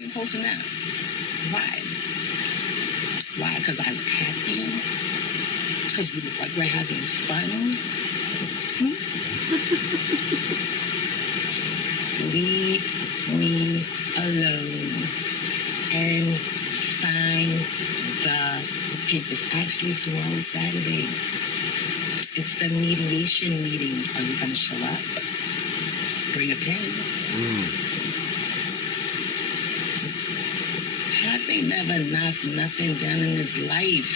I'm posting that. Why? Why? Because I'm happy? Because we look like we're having fun? Leave me alone and sign the papers. Actually, tomorrow's Saturday. It's the mediation meeting. Are you going to show up? Bring a pen. Pap ain't never knocked nothing down in his life.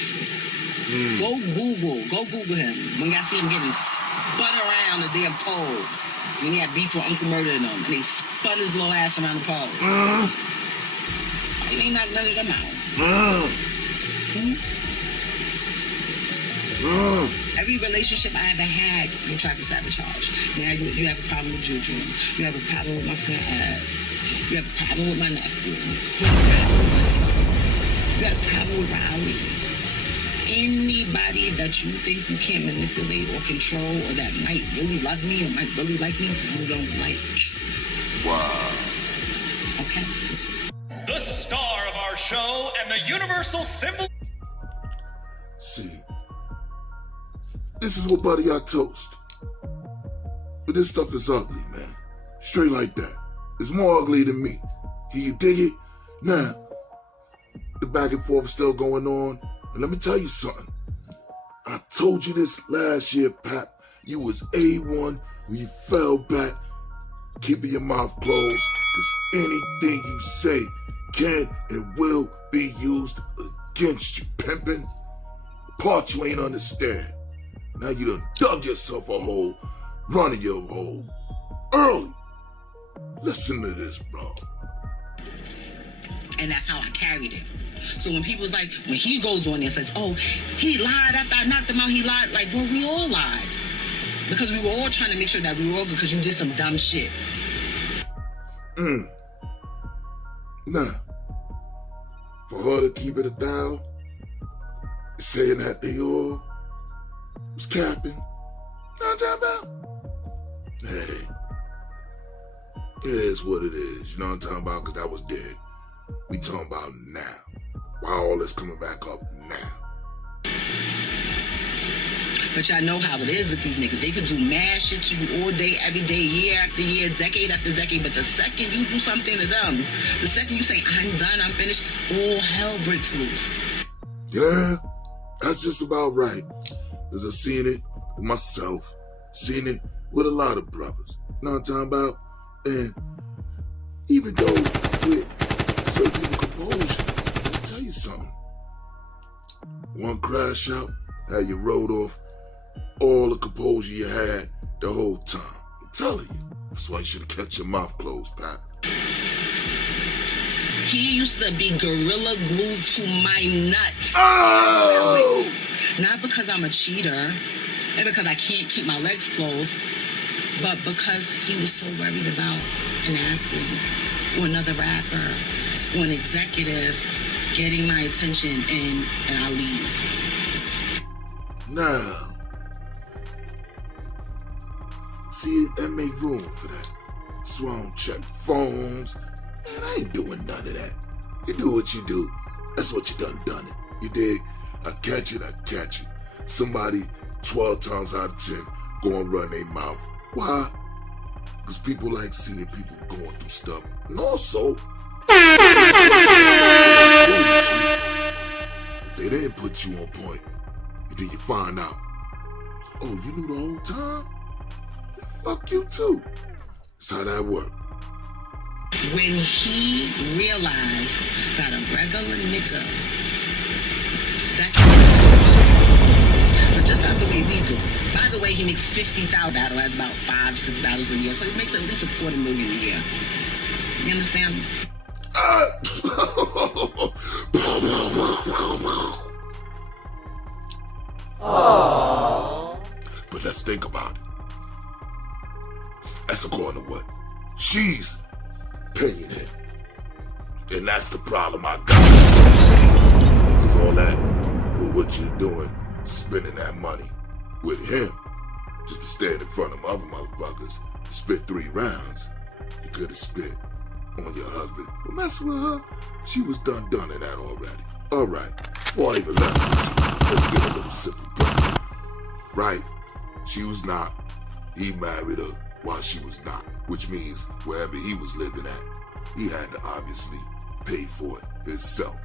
Go Google him. When y'all see him getting spun around the damn pole, when he had beef with Uncle Murder and them, and they spun his little ass around the pole. You ain't knocked none of them out. Every relationship I ever had, you tried to sabotage. Now you have a problem with Juju. You have a problem with my friend Ev. You have a problem with my nephew. You have a problem with my son. You got a problem with Riley. Anybody that you think you can't manipulate or control or that might really love me or might really like me, you don't like. Wow. Okay. The star of our show and the universal symbol. See, this is what buddy I toast. But this stuff is ugly, man. Straight like that. It's more ugly than me. Can you dig it? Now, the back and forth is still going on. And let me tell you something. I told you this last year, Pap. You was A1 when you fell back. Keeping your mouth closed. Because anything you say can and will be used against you, pimpin'. The part you ain't understand. Now you done dug yourself a hole, running your hole. Early. Listen to this, bro. And that's how I carried it. So when people's like, when he goes on there and says, oh, he lied after I knocked him out, he lied. Like, well, we all lied. Because we were all trying to make sure that we were all good because you did some dumb shit. Nah. For her to keep it down, saying that they all was capping. Know what I'm talking about? Hey. It is what it is. You know what I'm talking about? Because that was dead. We talking about now. Why all this coming back up now? But y'all know how it is with these niggas. They could do mad shit to you all day, every day, year after year, decade after decade. But the second you do something to them, the second you say, I'm done, I'm finished, all hell breaks loose. Yeah, that's just about right. Because I've seen it with myself, seen it with a lot of brothers. You know what I'm talking about? And even though with certain composure, let me tell you something. One crash out, how you rode off all the composure you had the whole time. I'm telling you. That's why you should have kept your mouth closed, Pat. He used to be gorilla glued to my nuts. Oh! Not because I'm a cheater, and because I can't keep my legs closed, but because he was so worried about an athlete or another rapper or an executive getting my attention and I leave. Now, see, that make room for that. That's why I don't check phones. Man, I ain't doing none of that. You do what you do. That's what you done it. You dig? I catch it. Somebody 12 times out of 10 go and run their mouth. Why? Because people like seeing people going through stuff. And also, if they didn't put you on point, and then you find out, oh, you knew the whole time? Fuck you too. That's how that works. When he realized that a regular nigga that can, but just not the way we do. By the way, he makes 50,000 battle, has about 5-6 battles a year, so he makes at least $250,000 a year. You understand? But let's think about it. That's according to what she's paying him. And that's the problem I got. Because all that, with what you're doing, spending that money with him, just to stand in front of other motherfuckers, spit 3 rounds, you could have spit on your husband. But mess with her, she was done in that already. All right, before I even left this, let's get a little simple breakdown. Right? She was not. He married her while she was not, which means wherever he was living at, he had to obviously pay for it himself,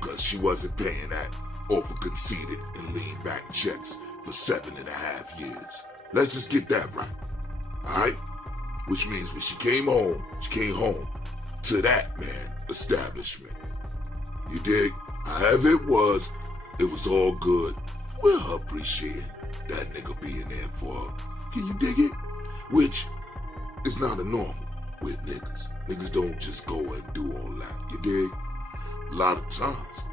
because she wasn't paying that off of conceded and lean back checks for 7.5 years. Let's just get that right. All right? Which means when she came home to that man establishment. You dig? However it was all good with her appreciating that nigga being there for her. Can you dig it? Which is not a normal with niggas. Niggas don't just go and do all that. You dig? A lot of times,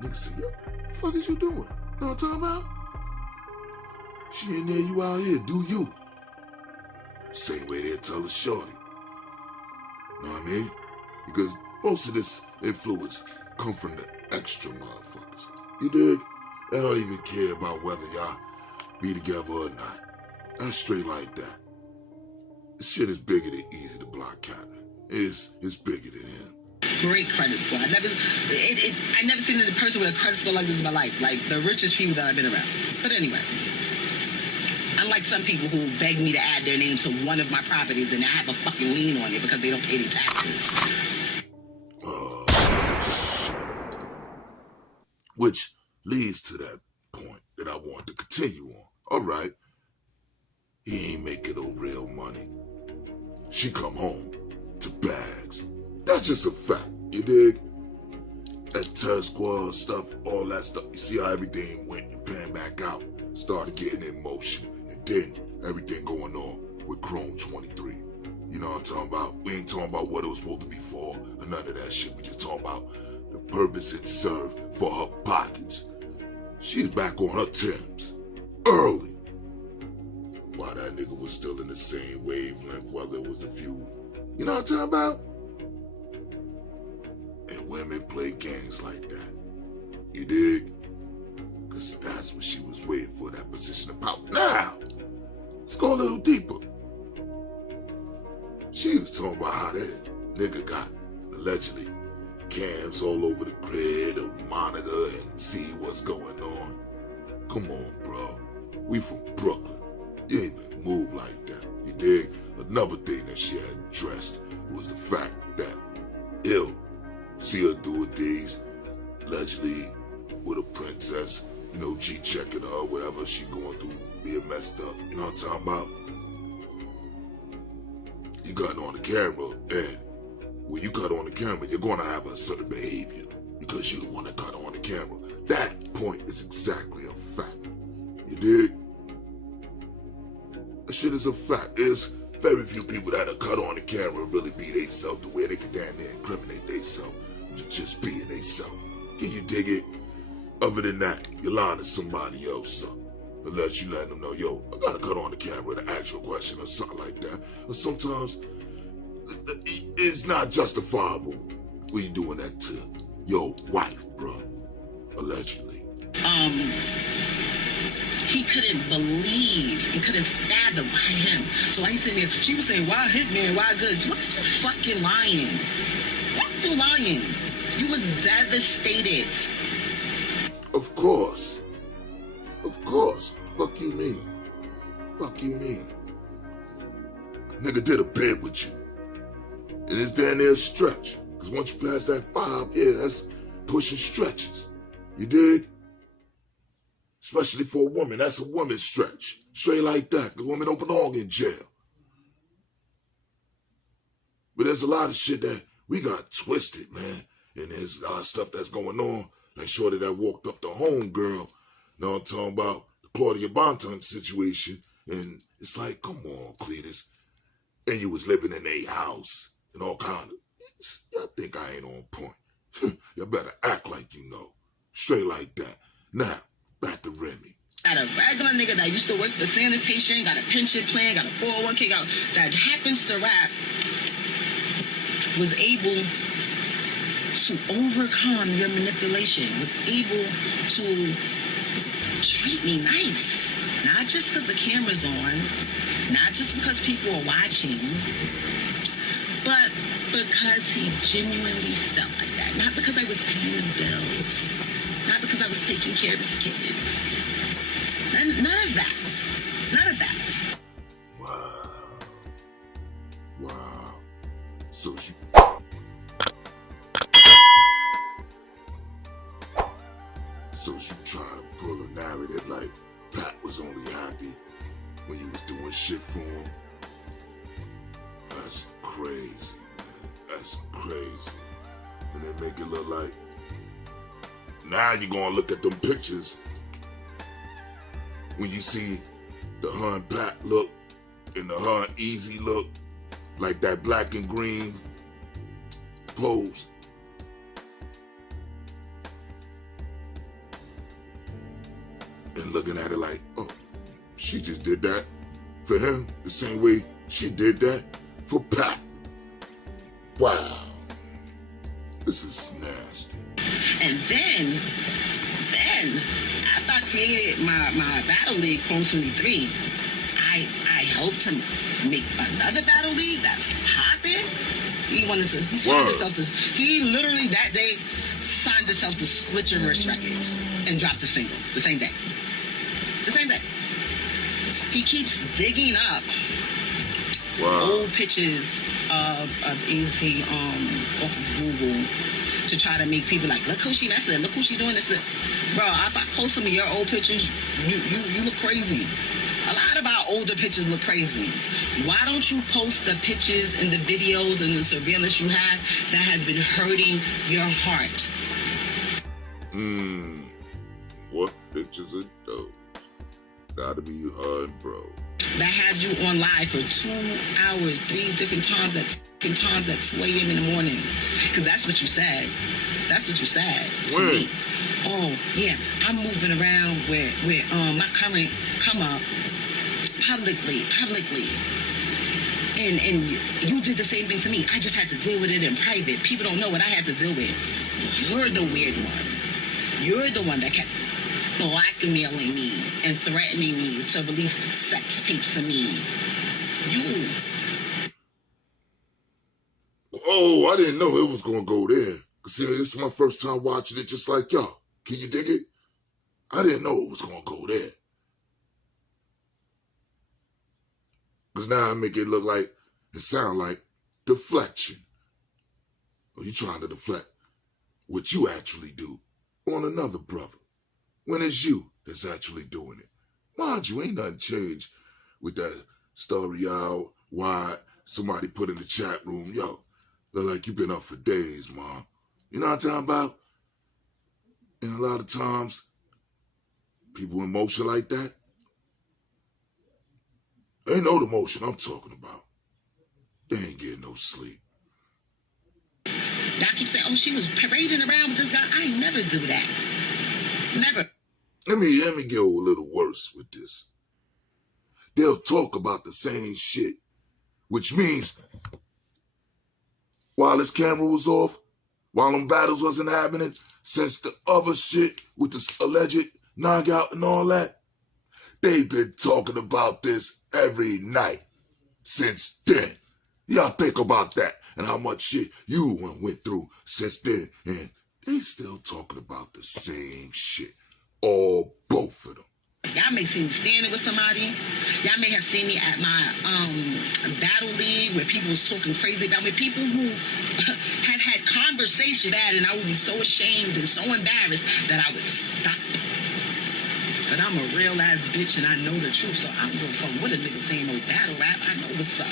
niggas say, yo, what the fuck is you doing? You know what I'm talking about? She in there, you out here, do you. Same way they tell a shorty. Know what I mean? Because most of this influence come from the extra motherfuckers. You dig? They don't even care about whether y'all be together or not. That's straight like that. This shit is bigger than Easy to Block Captain. It's bigger than him. Great credit score. I never seen a person with a credit score like this in my life. Like the richest people that I've been around. But anyway, unlike some people who beg me to add their name to one of my properties and I have a fucking lien on it because they don't pay their taxes. Oh, shit. Which leads to that point that I want to continue on. All right. He ain't making no real money. She come home to bags. That's just a fact. You dig? That terror squad stuff, all that stuff. You see how everything went and panned back out. Started getting in motion. And then everything going on with Chrome 23. You know what I'm talking about? We ain't talking about what it was supposed to be for or none of that shit. We just talking about the purpose it served for her pockets. She's back on her Timbs. Early. While that nigga was still in the same wavelength, whether it was the few. You know what I'm talking about? And women play games like that. You dig? Because that's what she was waiting for, that position of power. Now, let's go a little deeper. She was talking about how that nigga got, allegedly, cams all over the grid or monitor and see what's going on. Come on, bro. We from Brooklyn. You ain't even move like that. You dig? Another thing that she had addressed was the fact that see her doing things, allegedly with a princess, you know, G-checking her, whatever she going through, being messed up. You know what I'm talking about? You got on the camera, and when you got on the camera, you're going to have a certain behavior because you're the one that got on the camera. That point is exactly a fact. You dig? That shit is a fact. There's very few people that are cut on the camera and really be themselves the way they can damn near incriminate themselves to just being themselves. Can you dig it? Other than that, you're lying to somebody else, so unless you let them know, yo, I gotta cut on the camera to ask you a question or something like that. Or sometimes it's not justifiable when you doing that to your wife, bro. Allegedly. He couldn't believe, he couldn't fathom why him. So I sitting there, she was saying, why Hitman, why Goods? What are you fucking lying? Why are you lying? You was devastated. Of course. Of course. Fuck you mean? Fuck you mean? Nigga did a bid with you. And it's down there a stretch. Because once you pass that 5, yeah, that's pushing stretches. You dig? Especially for a woman. That's a woman's stretch. Straight like that. Because women don't belong in jail. But there's a lot of shit that we got twisted, man. And there's a lot of stuff that's going on. Like shorty that walked up the home girl. You know what I'm talking about? The Claudia Bonton situation. And it's like, come on, Cletus. And you was living in a house. And all kind of... Y'all think I ain't on point. Y'all better act like you know. Straight like that. Now, back to Remy. Got a regular nigga that used to work for sanitation, got a pension plan, got a 401k, that happens to rap, was able to overcome your manipulation, was able to treat me nice. Not just because the camera's on, not just because people are watching, because he genuinely felt like that. Not because I was paying his bills. Not because I was taking care of his kids. None of that. None of that. Wow. Wow. So she... So she tried to pull a narrative like Pat was only happy when he was doing shit for him. That's crazy, man. That's crazy. And they make it look like now you're gonna look at them pictures when you see the Hun Pat look and the Hun Easy look, like that black and green pose. And looking at it like, oh, she just did that for him the same way she did that for Pat. Wow. This is nasty. And then after I created my Battle League Chrome 23, I helped him make another Battle League that's popping. He signed himself to, he literally that day signed himself to Switcherverse Records and dropped a single the same day. The same day. He keeps digging up old pictures of Easy off of Google to try to make people like, look who she messing with, look who she doing this. Bro, if I post some of your old pictures, you look crazy. A lot of our older pictures look crazy. Why don't you post the pictures and the videos and the surveillance you have that has been hurting your heart? What pictures are those? Gotta be her and bro. That had you on live for 2 hours, 3 different times at 2 a.m. in the morning. Because that's what you said. That's what you said to me. Oh, yeah, I'm moving around where my current come up publicly. And you did the same thing to me. I just had to deal with it in private. People don't know what I had to deal with. You're the weird one. You're the one that kept blackmailing me and threatening me to release sex tapes of me. You. Oh, I didn't know it was gonna go there. Cause see, this is my first time watching it just like y'all. Can you dig it? I didn't know it was gonna go there. Cause now I make it look like, it sound like deflection. Or you trying to deflect what you actually do on another brother, when it's you that's actually doing it. Mind you, ain't nothing changed with that story out wide somebody put in the chat room. Yo, look like you been up for days, Mom. You know what I'm talking about? And a lot of times, people in motion like that, they know the motion I'm talking about. They ain't getting no sleep. Y'all keep saying, oh, she was parading around with this guy. I ain't never do that. Never. Let me go a little worse with this. They'll talk about the same shit, which means while his camera was off, while them battles wasn't happening, since the other shit with this alleged knockout and all that, they've been talking about this every night since then. Y'all think about that and how much shit you went through since then, and they still talking about the same shit. All both of them. Y'all may see me standing with somebody. Y'all may have seen me at my battle league where people was talking crazy about me. People who have had conversation bad, and I would be so ashamed and so embarrassed that I would stop. But I'm a real ass bitch and I know the truth, so I don't give a fuck what a nigga saying no battle rap. I know what's up.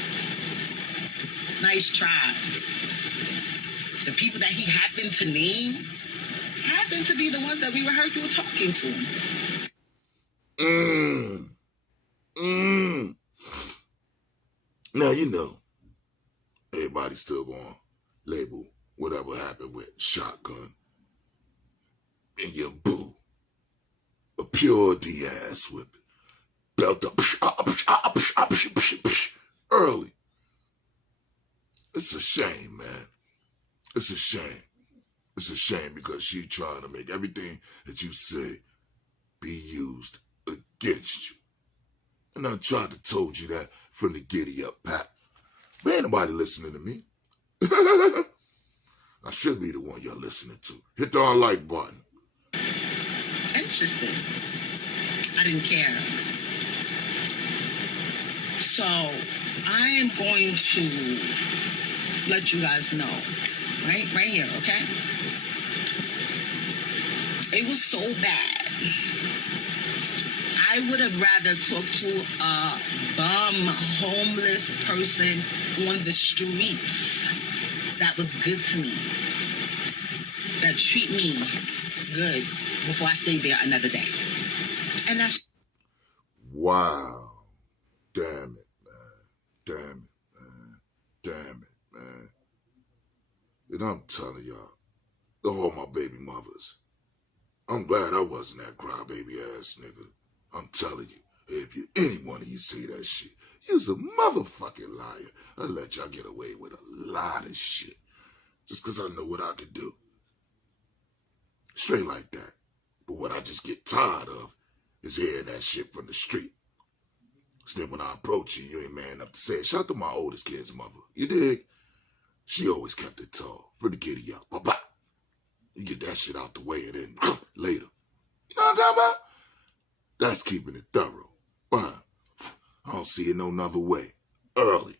Nice try. The people that he happened to name happened to be the ones that we heard you were talking to. Now, you know, everybody's still going to label whatever happened with Shotgun and your boo. A pure D-ass whipping. Belt up early. It's a shame, man. It's a shame. It's a shame because she trying to make everything that you say be used against you. And I tried to told you that from the giddy up, Pat. But ain't nobody listening to me. I should be the one you're listening to. Hit the unlike button. Interesting. I didn't care. So I am going to let you guys know, right here, okay? It was so bad. I would have rather talked to a bum, homeless person on the streets that was good to me, that treat me good before I stayed there another day. And that's... Wow. Damn it, man. Damn it, man. Damn it, man. And I'm telling y'all, to all my baby mothers, I'm glad I wasn't that crybaby ass nigga. I'm telling you, if you, any one of you say that shit, you's a motherfucking liar. I let y'all get away with a lot of shit just because I know what I could do. Straight like that. But what I just get tired of is hearing that shit from the street. So then when I approach you, you ain't man enough to say it. Shout out to my oldest kid's mother. You dig? She always kept it tall for the giddy up. Bye-bye. You get that shit out the way and then later. You know what I'm talking about? That's keeping it thorough. Fine. I don't see it no other way. Early.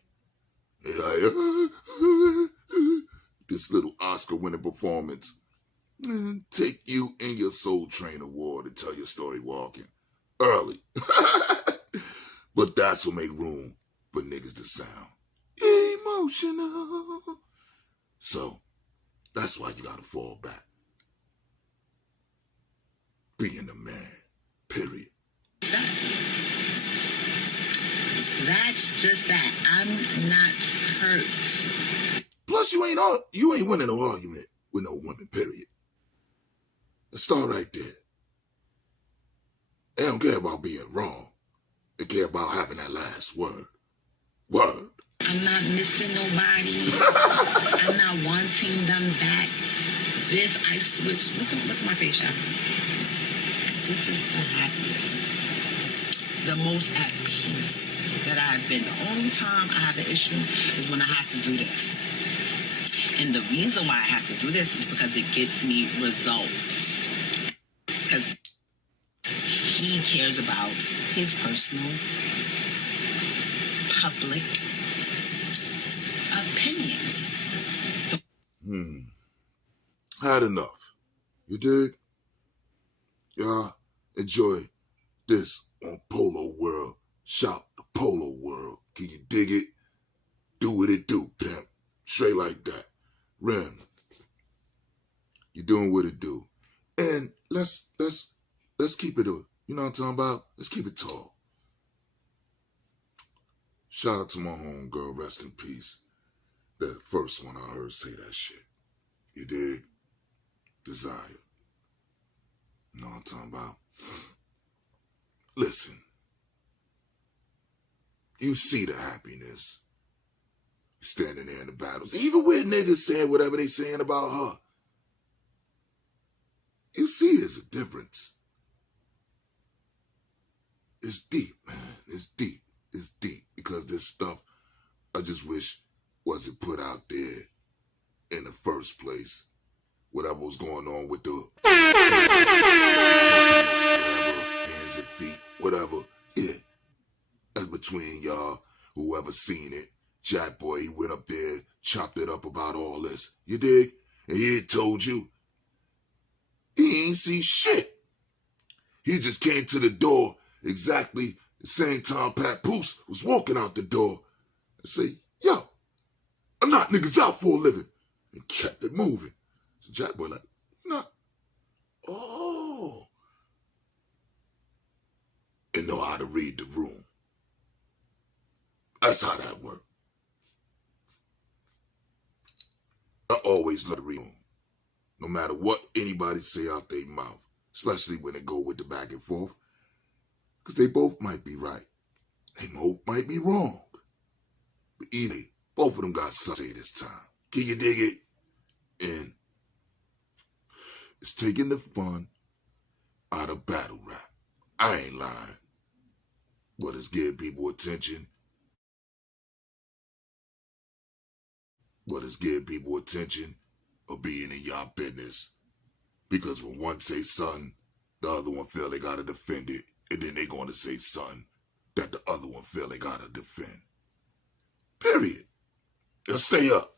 This little Oscar-winning performance. Take you in your Soul Train Award and tell your story walking. Early. But that's what make room for niggas to sound emotional. So, that's why you gotta fall back. Being a man. Period. That's just that. I'm not hurt. Plus, you ain't winning no argument with no woman, period. Let's start right there. They don't care about being wrong. They care about having that last word. Word. I'm not missing nobody. I'm not wanting them back. This, I switch. Look at my face, y'all. This is the happiest, the most at peace that I've been. The only time I have an issue is when I have to do this. And the reason why I have to do this is because it gets me results. Because he cares about his personal, public opinion. Had enough. You dig? Y'all enjoy this on Polo World. Shop the Polo World. Can you dig it? Do what it do, pimp. Straight like that. Rem, you doing what it do. And let's keep it, you know what I'm talking about? Let's keep it tall. Shout out to my homegirl, rest in peace. The first one I heard say that shit. You dig? Desire. You know what I'm talking about? Listen. You see the happiness standing there in the battles. Even with niggas saying whatever they saying about her. You see there's a difference. It's deep, man. It's deep. It's deep. Because this stuff, I just wish wasn't put out there in the first place. Whatever was going on with the hands and feet, whatever. Yeah. That's between y'all, whoever seen it. Jack Boy, he went up there, chopped it up about all this. You dig? And he had told you. He ain't see shit. He just came to the door exactly the same time PAPOOSE was walking out the door and say, yo, I'm not niggas out for a living. And kept it moving. So Jack Boy like, nah. Oh. And know how to read the room. That's how that works. I always love the read the room. No matter what anybody say out their mouth. Especially when they go with the back and forth. Because they both might be right. They both might be wrong. But either, both of them got something to say this time. Can you dig it? And it's taking the fun out of battle rap. I ain't lying. But it's getting people attention. but it's getting people attention or being in y'all business. Because when one say something, the other one feel they gotta defend it, and then they gonna say something that the other one feel they gotta defend. Period. Now stay up.